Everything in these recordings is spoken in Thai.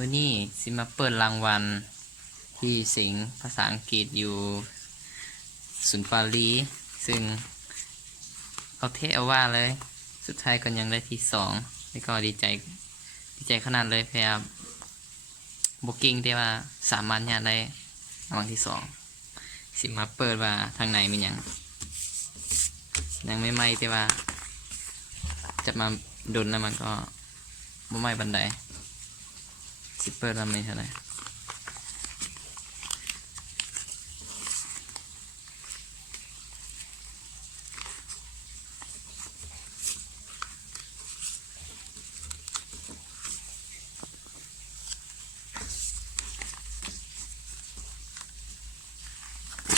มื้อนี้สิมาเปิดรางวัลที่สิงห์ภาษาอังกฤษอยู่ศูนย์ปารีสซึ่งเอาเทเอาว่าเลยสุดท้ายก็ยังได้ที่2แล้วก็ดีใจขนาดเลยพยายามบกิ้งได้ว่าสามารถเนี่ยได้รางวัลที่2สิมาเปิดว่าทางไหนมียังไม่แต่ว่าจะมาดุนแล้วมันก็บ่ไม่บันไดสิเปิดแล้วไม่เท่าไหร่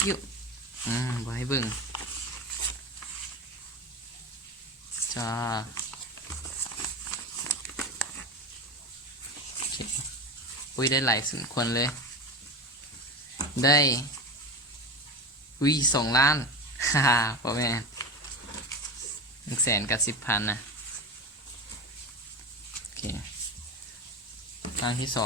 ยุบ่ให้เบิ่งจ้าอุ้ยได้หลายสุดคนเลยได้2 ล้านฮ่าพ่อแม่100,000 กับ 10,000นะโอเคครั้งที่2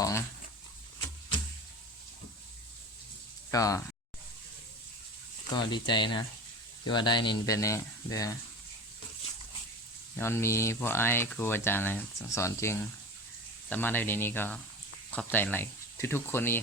ก็ดีใจนะที่ว่าได้นินเป็นเนี่ยเดี๋ยวย้อนมีพวกครูอาจารย์อะไรสอนจึงสามารถได้ในนี้ก็ขอบใจหลายทุกๆคนนี่